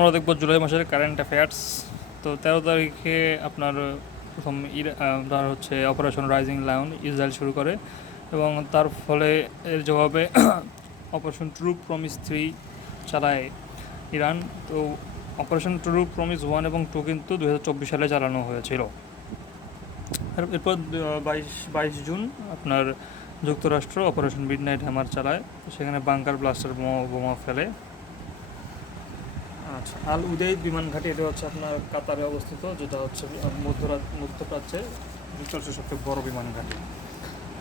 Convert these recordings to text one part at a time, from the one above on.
আমরা দেখব জুলাই মাসের কারেন্ট অ্যাফেয়ার্স তো তেরো তারিখে আপনার প্রথম আহ, হচ্ছে অপারেশন রাইজিং লায়ন ইসরায়েল শুরু করে এবং তার ফলে এর জবাবে অপারেশন ট্রু প্রমিস থ্রি চালায় ইরান। তো অপারেশন ট্রু প্রমিস ওয়ান এবং টু কিন্তু দু হাজার চব্বিশ সালে চালানো হয়েছিল। এর- এরপর বাইশ বাইশ জুন আপনার যুক্তরাষ্ট্র অপারেশন মিড নাইট হ্যামার চালায়। সেখানে বাংকার ব্লাস্টার বোমা বোমা ফেলে। আল উদয় বিমান ঘাঁটি, এটা হচ্ছে আপনার কাতারে অবস্থিত, যেটা হচ্ছে মধ্যরাত মধ্যপ্রাচ্যে যুক্তরাষ্ট্রের সবচেয়ে বড় বিমান ঘাঁটি।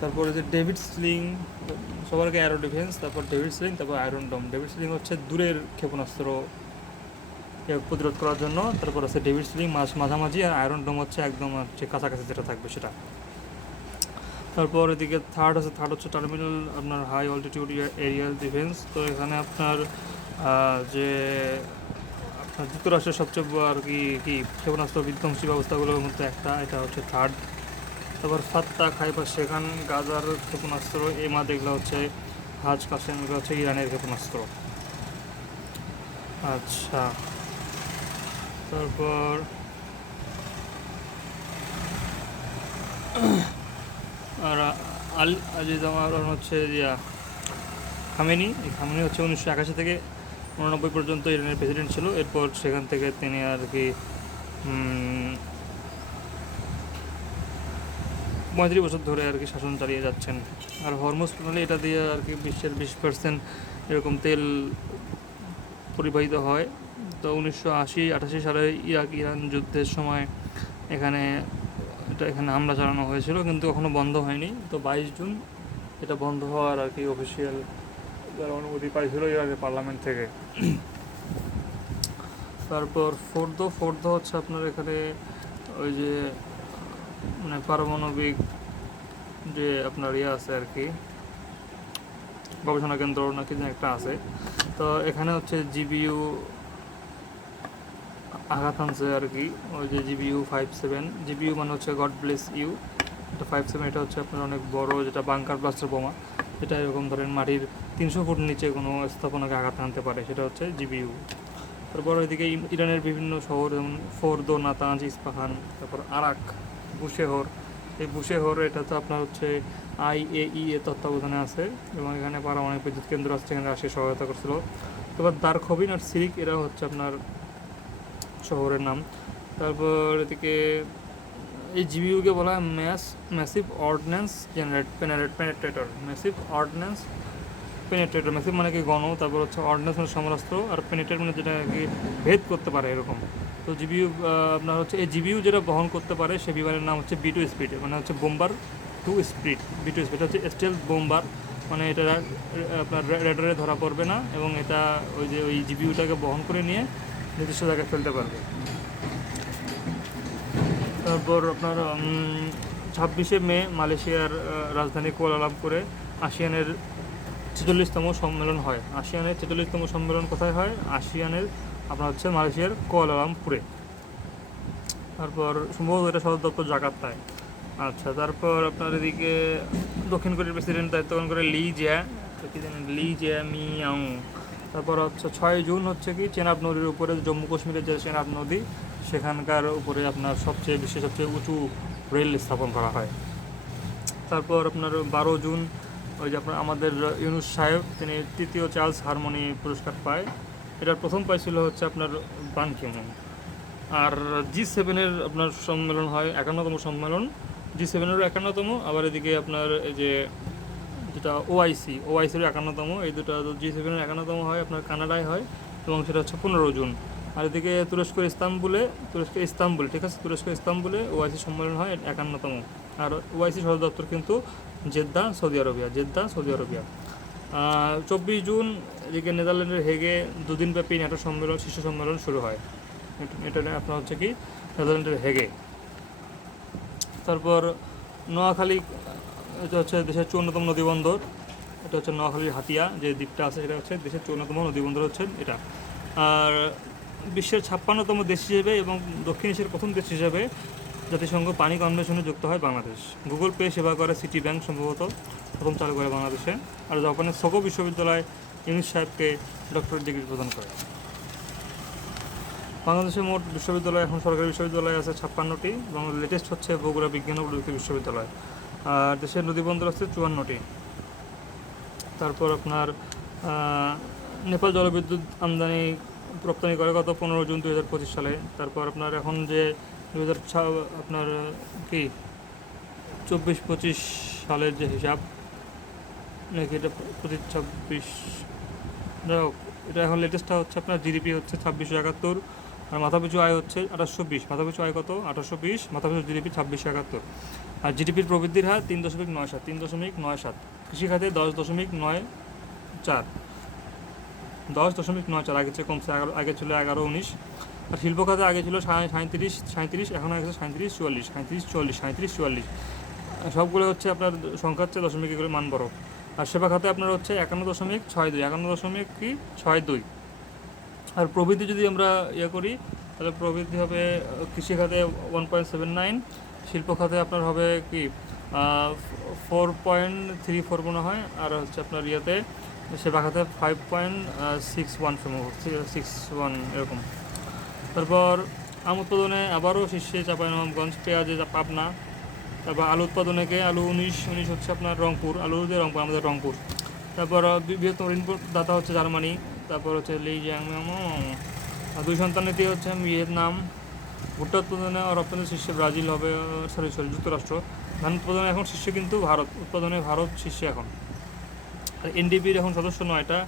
তারপরে যে ডেভিড স্লিং, সবার আগে অ্যারো ডিফেন্স তারপর ডেভিড স্লিং, তারপর আয়রন ডোম। ডেভিড স্লিং হচ্ছে দূরের ক্ষেপণাস্ত্র প্রতিরোধ করার জন্য, তারপর আছে ডেভিড স্লিং, মাঝ, মাঝামাঝি, আর আয়রন ডোম হচ্ছে একদম হচ্ছে কাছাকাছি যেটা থাকবে সেটা। তারপর এদিকে থার্ড আছে থার্ড হচ্ছে টার্মিনাল আপনার হাই অল্টিটিউড এরিয়াল ডিফেন্স তো এখানে আপনার যে যুক্তরাষ্ট্রের সবচেয়ে আর কি কি ক্ষেপণাস্ত্র বিধ্বংসী ব্যবস্থাগুলোর মধ্যে একটা এটা হচ্ছে থার্ড তারপর ফাত্তা খাইবার সেখান গাজার ক্ষেপণাস্ত্র এমা দেখলে হচ্ছে হাজ কাসেম এগুলো হচ্ছে ইরানের ক্ষেপণাস্ত্র আচ্ছা তারপর আর আল আজিজ আমার হচ্ছে ইয়া খামেনি এই খামেনি হচ্ছে উনিশশো একাশি থেকে উননব্বই পর্যন্ত ইরানের প্রেসিডেন্ট ছিল। এরপর সেখান থেকে তিনি আর কি পঁয়ত্রিশ বছর ধরে আর কি শাসন চালিয়ে যাচ্ছেন। আর হরমোজ প্রণালী, এটা দিয়ে আর কি বিশ্বের বিশ পার্সেন্ট এরকম তেল পরিবাহিত হয়। তো উনিশশো আশি, আটাশি সালে ইরাক, ইরান যুদ্ধের সময় এখানে, এটা এখানে হামলা চালানো হয়েছিল, কিন্তু কখনো বন্ধ হয়নি। তো বাইশ জুন এটা বন্ধ হওয়ার আর কি অফিসিয়াল যারা অনুমতি পাইছিল ইরানের পার্লামেন্ট থেকে। তারপর ফোর্দ ফোর্দ হচ্ছে আপনার এখানে ওই যে মানে পারমাণবিক যে আপনার ইয়ে আছে আর কি, গবেষণা কেন্দ্র নাকি যেন একটা আছে। তো এখানে হচ্ছে জিবিইউ আঘাত আনছে আর কি, ওই যে জিবিইউ ফাইভ সেভেন। জিবিইউ মানে হচ্ছে গড ব্লেস ইউ। এটা ফাইভ সেভেন, এটা হচ্ছে আপনার অনেক বড় যেটা বাংকার ব্লাস্টার বোমা। এটা এরকম ধরেন মাটির তিনশো ফুট নিচে কোনো স্থাপনাকে আঘাত আনতে পারে, সেটা হচ্ছে জিবিইউ। তারপর ইম- ইরানের বিভিন্ন শহর যেমন ফোরদো, নাতাঞ্জ, ইস্পাহান, তারপর আরাক, বুশেহর। এই বুশেহর, এটা তো আপনার হচ্ছে আইএই এর তত্ত্বাবধানে আছে এবং এখানে পারমাণবিক বিদ্যুৎ কেন্দ্র আছে সেখানে রাশিয়া সহায়তা করছিল। তারপর দারখবিন আর সিরিক, এরা হচ্ছে আপনার শহরের নাম। তারপর এদিকে এই জিবিউকে বলা হয় mass massive ordnance generate penetrate penetrator massive ordnance penetrator massive মানে কি গণ, তারপর হচ্ছে অর্ডিন্যান্স মানে সমরাস্ত্র, আর পেনেট্রেট মানে যেটা কি ভেদ করতে পারে এরকম। তো জিবিউ আপনার হচ্ছে, এই জিবিউ যেটা বহন করতে পারে, সে বিমানের নাম হচ্ছে বি টু স্পিড মানে হচ্ছে bomber two spirit B two spirit হচ্ছে স্টেল বোম্বার মানে এটা আপনার রেডারে ধরা পড়বে না, এবং এটা ওই যে ওই জিবিউটাকে বহন করে নিয়ে নির্দিষ্ট জায়গায় ফেলতে পারবে। তারপর আপনার ছাব্বিশে মে মালয়েশিয়ার রাজধানী কুয়ালালামপুরে আসিয়ানের ছেচল্লিশতম সম্মেলন হয়। আসিয়ানের ছেচল্লিশতম সম্মেলন কোথায় হয়? আসিয়ানের, আপনার হচ্ছে মালয়েশিয়ার কুয়ালালামপুরে। তারপর সম্ভবত এটা সদর দপ্তর জাকার্তায়। আচ্ছা তারপর আপনার এদিকে দক্ষিণ কোরিয়ার প্রেসিডেন্ট দায়িত্ব পালন করে লি জিয়া লি জিয়া মিয়াং তারপর হচ্ছে ছয় জুন হচ্ছে কি, চেনাব নদীর উপরে জম্মু কাশ্মীরের যে চেনাব নদী সেখানকার উপরে আপনার সবচেয়ে বিশ্বের সবচেয়ে উঁচু রেল স্থাপন করা হয়। তারপর আপনার বারো জুন, ওই যে আপনার আমাদের ইউনুস সাহেব, তিনি তৃতীয় চার্লস হারমোনি পুরস্কার পায়। এটার প্রথম পাইছিল হচ্ছে আপনার বান কিমুন। আর জি সেভেনের আপনার সম্মেলন হয়, একান্নতম সম্মেলন। জি সেভেনেরও একান্নতম, আবার এদিকে আপনার এই যে যেটা ওআইসি ওআইসির একান্নতম। এই দুটো জি সেভেনের একান্নতম হয়, আপনার কানাডায় হয়, এবং সেটা হচ্ছে পনেরো জুন। আর এদিকে তুরস্ক ইস্তাম্বুলে, তুরস্ক ইস্তাম্বুল, ঠিক আছে? তুরস্কের ইস্তাম্বুলে ওআইসি সম্মেলন হয় একান্নতম। আর ওআইসি সদর দপ্তর কিন্তু Jeddah, Saudi Arabia, Jeddah, Saudi Arabia. চব্বিশ জুন এদিকে নেদারল্যান্ডের হেগে দুদিন ব্যাপী ন্যাটো সম্মেলন, শীর্ষ সম্মেলন শুরু হয়। এটা- আপনার হচ্ছে কি? নেদারল্যান্ডের হেগে। তারপর নোয়াখালী, এটা হচ্ছে দেশের চুয়ান্নতম নদীবন্দর। এটা হচ্ছে নোয়াখালীর হাতিয়া, যে দ্বীপটা আছে সেটা হচ্ছে দেশের চুয়ান্নতম নদীবন্দর হচ্ছে এটা। আর বিশ্বের ছাপ্পান্নতম দেশ হিসেবে এবং দক্ষিণ এশিয়ার প্রথম দেশ হিসেবে জাতিসংঘ পানি কনভেনশনে যুক্ত হয় বাংলাদেশ। গুগল পে সেবা করে সিটি ব্যাংক সম্ভবত প্রথম চালু করে বাংলাদেশে আর জাপানের সোগো বিশ্ববিদ্যালয় ইউনিস সাহেবকে ডক্টরেট ডিগ্রি প্রদান করে। বাংলাদেশে মোট বিশ্ববিদ্যালয় এখন সরকারি বিশ্ববিদ্যালয় আছে ছাপ্পান্নটি এবং লেটেস্ট হচ্ছে বগুড়া বিজ্ঞান ও প্রযুক্তি বিশ্ববিদ্যালয়। আর দেশের নদীবন্দর আছে চুয়ান্নটি। তারপর আপনার নেপাল জলবিদ্যুৎ আমদানি রপ্তানি করে গত পনেরো জুন দুই হাজার পঁচিশ সালে। তারপর আপনার এখন যে দুই হাজার আপনার কি, চব্বিশ পঁচিশ সালের যে হিসাব, নাকি এটা পঁচিশ ছাব্বিশ যাই হোক এটা এখন লেটেস্টটা হচ্ছে আপনার জিডিপি হচ্ছে ছাব্বিশশো একাত্তর, আর মাথাপিছু আয় হচ্ছে আঠাশশো বিশ। মাথাপিছু আয় কত? আঠাশশো বিশ, মাথাপিছু জিডিপি ছাব্বিশশো একাত্তর। আর জিডিপির প্রবৃদ্ধির হার তিন দশমিক নয় সাত, তিন দশমিক নয় সাত। কৃষিখাতে দশ দশমিক নয় চার। দশ দশমিক নয় চার, আগে চেয়ে কমছে এগারো আগে ছিল এগারো উনিশ। আর শিল্প খাতে আগে ছিল সাঁইত্রিশ সাঁইত্রিশ, এখন আগে সাঁইত্রিশ চুয়াল্লিশ সাঁইত্রিশ চুয়াল্লিশ সাঁইত্রিশ চুয়াল্লিশ। সবগুলো হচ্ছে আপনার সংখ্যা হচ্ছে দশমিক এগুলো মান বড়। আর সেবা খাতে আপনার হচ্ছে একান্ন দশমিক ছয় দুই, একান্ন দশমিক কি? ছয় দুই। আর প্রবৃদ্ধি যদি আমরা ইয়ে করি, তাহলে প্রবৃদ্ধি হবে কৃষি খাতে ওয়ান পয়েন্ট সেভেন নাইন শিল্প খাতে আপনার হবে কি? ফোর পয়েন্ট থ্রি ফোর মনে হয়, আর হচ্ছে আপনার ইয়েতে সেবা খাতে five point six one six one এরকম। তারপর আম উৎপাদনে আবারও শীর্ষে চাঁপাইনবাবগঞ্জ, পেঁয়াজে যা পাবনা, তারপর আলু উৎপাদনে কে আলু উনিশ উনিশ হচ্ছে আপনার রংপুর, আলু দিয়ে রংপুর, আমাদের রংপুর। তারপর বৃহত্তম ঋণ দাতা হচ্ছে জার্মানি, তারপর হচ্ছে লিজিয়াং আর দুই সন্তানেতে হচ্ছে ভিয়েতনাম। ভুট্টা উৎপাদনে ও রপ্তানি শীর্ষে ব্রাজিল হবে সরি সরি যুক্তরাষ্ট্র। ধান উৎপাদনে এখন শীর্ষে কিন্তু ভারত, উৎপাদনে ভারত শীর্ষে এখন। আর এনডিপির এখন সদস্য নয়টা,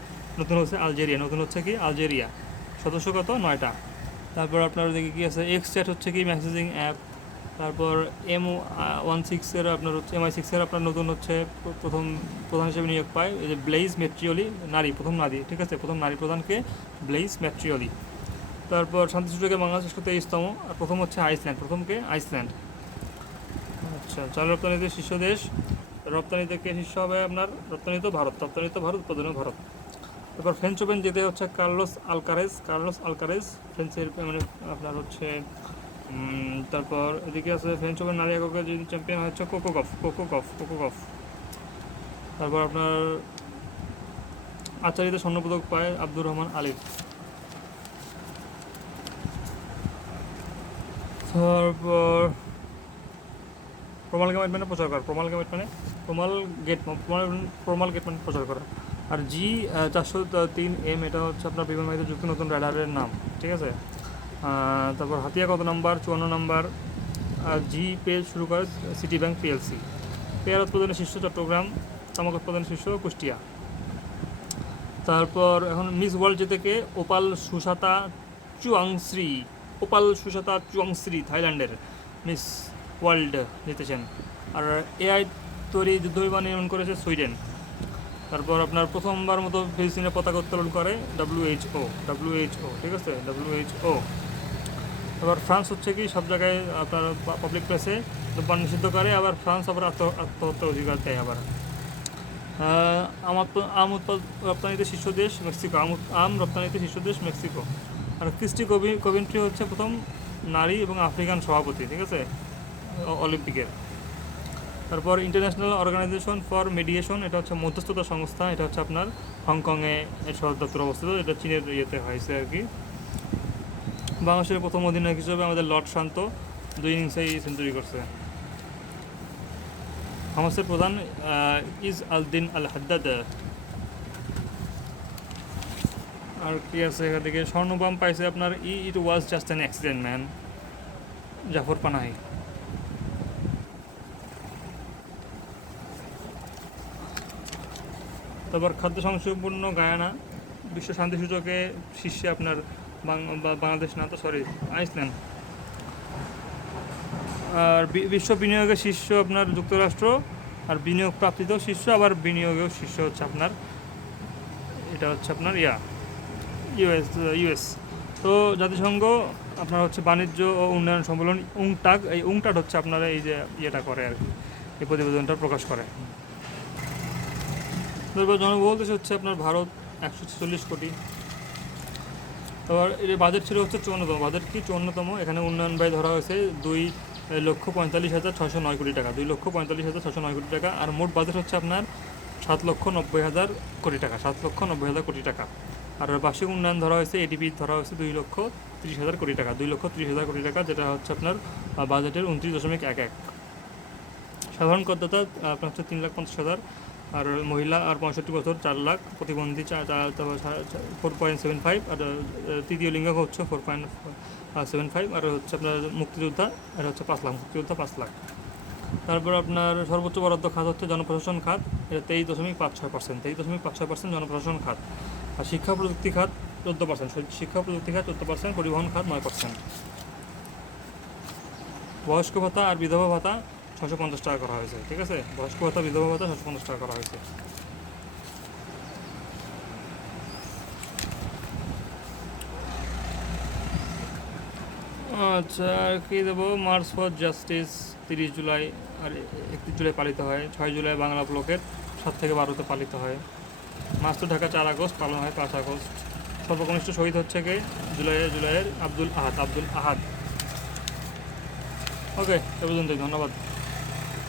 নতুন হচ্ছে আলজেরিয়া, নতুন হচ্ছে কি? আলজেরিয়া। সদস্য কত? নয়টা। তারপর আপনার ওদিকে কী আছে? এক্স চ্যাট হচ্ছে কি? মেসেজিং অ্যাপ তারপর এম ওয়ান সিক্সের আপনার হচ্ছে এমআই সিক্সের আপনার নতুন হচ্ছে, প্রথম, প্রধান হিসেবে নিয়োগ পায়, এই যে ব্লেইজ মেট্রিওলি নারী, প্রথম নারী, ঠিক আছে? প্রথম নারী প্রধানকে ব্লেইজ মেট্রিওলি তারপর শান্তি সূচকে বাংলাদেশ তেইশতম আর প্রথম হচ্ছে আইসল্যান্ড প্রথমকে আইসল্যান্ড আচ্ছা চাল রপ্তানিতে শীর্ষ দেশ রপ্তানিতে কে শীর্ষ হবে আপনার রপ্তানি তো ভারত, রপ্তানি তো ভারত, উৎপাদনে ভারত। এবার ফ্রেঞ্চ ওপেন যেতে হচ্ছে কার্লোস আলকারেজ কার্লোস আলকারেজ ফ্রেঞ্চের মানে আপনার হচ্ছে তারপর এদিকে আছে ফ্রেঞ্চ ওপেন নারী এককে যিনি চ্যাম্পিয়ন হচ্ছে Coco Gauff Coco Gauff Coco Gauff তারপর আপনার আচারিতে স্বর্ণপদক পায় আব্দুর রহমান আলিফ তারপর প্রমাল গেট মানে প্রচার করা প্রমাল গেট মানে প্রমাল গেট প্রমাল গেট মানে প্রচার করা। আর জি চারশো তিন এম, এটা হচ্ছে আপনার বিমান বাহিনীতে যুক্ত নতুন রাডারের নাম, ঠিক আছে? তারপর হাতিয়া কত নাম্বার? চুয়ান্ন নাম্বার। আর জি পে শুরু করে সিটি ব্যাংক পিএলসি। পেয়ার উৎপাদনের শীর্ষ চট্টগ্রাম, তামাক উৎপাদনের শীর্ষ কুষ্টিয়া। তারপর এখন মিস ওয়ার্ল্ড যেতে কে ওপাল সুশাতা চুয়াংশ্রী, ওপাল সুশাতা চুয়াংশ্রী, থাইল্যান্ডের। মিস ওয়ার্ল্ড জিতেছেন। আর এআই তৈরি যুদ্ধ বিমান নির্মাণ করেছে সুইডেন। তারপর আপনার প্রথমবার মতো ফিলিস্তিনের পতাকা উত্তোলন করে ডাব্লিউএইচও ডাব্লিউএইচও ঠিক আছে? ডাব্লিউএইচও আবার ফ্রান্স হচ্ছে কি, সব জায়গায় আপনার পাবলিক প্লেসে ধূমপান নিষিদ্ধ করে, আবার ফ্রান্স আবার আত্ম আত্মহত্যার অধিকার দেয় আবার। আম উৎপ- উৎপাদ রপ্তানিতে শীর্ষ দেশ মেক্সিকো, আম আম রপ্তানিতে শীর্ষ দেশ মেক্সিকো। আর ক্রিস্টি কবি কভিন্ট্রি হচ্ছে প্রথম নারী এবং আফ্রিকান সভাপতি, ঠিক আছে? অলিম্পিকের তারপর ইন্টারন্যাশনাল অর্গানাইজেশন ফর মেডিয়েশন এটা হচ্ছে মধ্যস্থতা সংস্থা, এটা হচ্ছে আপনার হংকংয়ে সদর দপ্তর অবস্থিত, এটা চীনের ইয়েতে হয়েছে আর কি। বাংলাদেশের প্রথম অধিনায়ক হিসেবে আমাদের লর্ড শান্ত দুই ইনিংসেই সেঞ্চুরি করছে। হামাসের প্রধান ইজ আলদিন আল হাদ্দাদ আর কি আছে এখান থেকে? স্বর্ণবাম পাইছে আপনার, ই it was just an accident man Jafar Panahi. তারপর খাদ্য সংসম্পন্ন গায়ানা, বিশ্ব শান্তি সূচকে শীর্ষে আপনার বাংলাদেশ না তো সরি আইসল্যান্ড। আর বিশ্ব বিনিয়োগের শীর্ষ আপনার যুক্তরাষ্ট্র, আর বিনিয়োগ প্রাপ্তিতেও শীর্ষ, আবার বিনিয়োগেও শীর্ষ হচ্ছে আপনার, এটা হচ্ছে আপনার, ইয়া, ইউএস ইউএস। তো জাতিসংঘ, আপনার হচ্ছে বাণিজ্য ও উন্নয়ন সম্মেলন উংটাগ এই উংটাগ হচ্ছে আপনারা এই যে ইয়েটা করে আর কি, এই প্রতিবেদনটা প্রকাশ করে। তারপর জনবহুল দেশ হচ্ছে আপনার ভারত একশো ছেচল্লিশ কোটি। তারপর এর বাজেট ছিল হচ্ছে চুয়ান্নতম। বাজেট কি? চুয়ান্নতম। এখানে উন্নয়ন ব্যয় ধরা হয়েছে দুই লক্ষ পঁয়তাল্লিশ হাজার ছশো নয় কোটি টাকা। দুই লক্ষ পঁয়তাল্লিশ হাজার ছশো নয় কোটি টাকা। আর মোট বাজেট হচ্ছে আপনার সাত লক্ষ নব্বই হাজার কোটি টাকা। সাত লক্ষ নব্বই হাজার কোটি টাকা। আর বার্ষিক উন্নয়ন ধরা হয়েছে এডিপি ধরা হয়েছে দুই লক্ষ তিরিশ হাজার কোটি টাকা। দুই লক্ষ তিরিশ হাজার কোটি টাকা, যেটা হচ্ছে আপনার বাজেটের উনত্রিশ দশমিক এক এক। সাধারণ করদাতা আপনার হচ্ছে তিন লাখ পঞ্চাশ হাজার আর মহিলা আর পঁয়ষট্টি বছর, চার লাখ। প্রতিবন্ধী ফোর পয়েন্ট সেভেন ফাইভ আর তৃতীয় লিঙ্গ হচ্ছে ফোর পয়েন্ট সেভেন ফাইভ আর হচ্ছে আপনার মুক্তিযোদ্ধা আর হচ্ছে পাঁচ লাখ। মুক্তিযোদ্ধা পাঁচ লাখ। তারপর আপনার সর্বোচ্চ বরাদ্দ খাত হচ্ছে জনপ্রশাসন খাত, এটা তেইশ দশমিক পাঁচ ছয় পার্সেন্ট তেইশ দশমিক পাঁচ ছয় পার্সেন্ট জনপ্রশাসন খাত। আর শিক্ষা প্রযুক্তি খাত চোদ্দ পার্সেন্ট শিক্ষা প্রযুক্তি খাত চোদ্দ পার্সেন্ট পরিবহন খাত নয় পার্সেন্ট বয়স্ক ভাতা আর বিধবা ভাতা ছশো পঞ্চাশ টাকা করা হয়েছে, ঠিক আছে? বয়স্ক ভাতা, বিধবা ভাতা ছশো পঞ্চাশ টাকা করা হয়েছে। আচ্ছা কি দেবো? মার্চ ফর জাস্টিস, তিরিশ জুলাই, আর একত্রিশ জুলাই পালিত হয়। ছয় জুলাই বাংলা ব্লকের সাত থেকে বারোতে পালিত হয়। মাস্টার ঢাকা চার আগস্ট, পালন হয় পাঁচ আগস্ট। সর্বকনিষ্ঠ শহীদ হচ্ছে কে? জুলাই, জুলাইয়ের আব্দুল আহাদ আব্দুল আহাদ। ওকে, এ পর্যন্তই, ধন্যবাদ।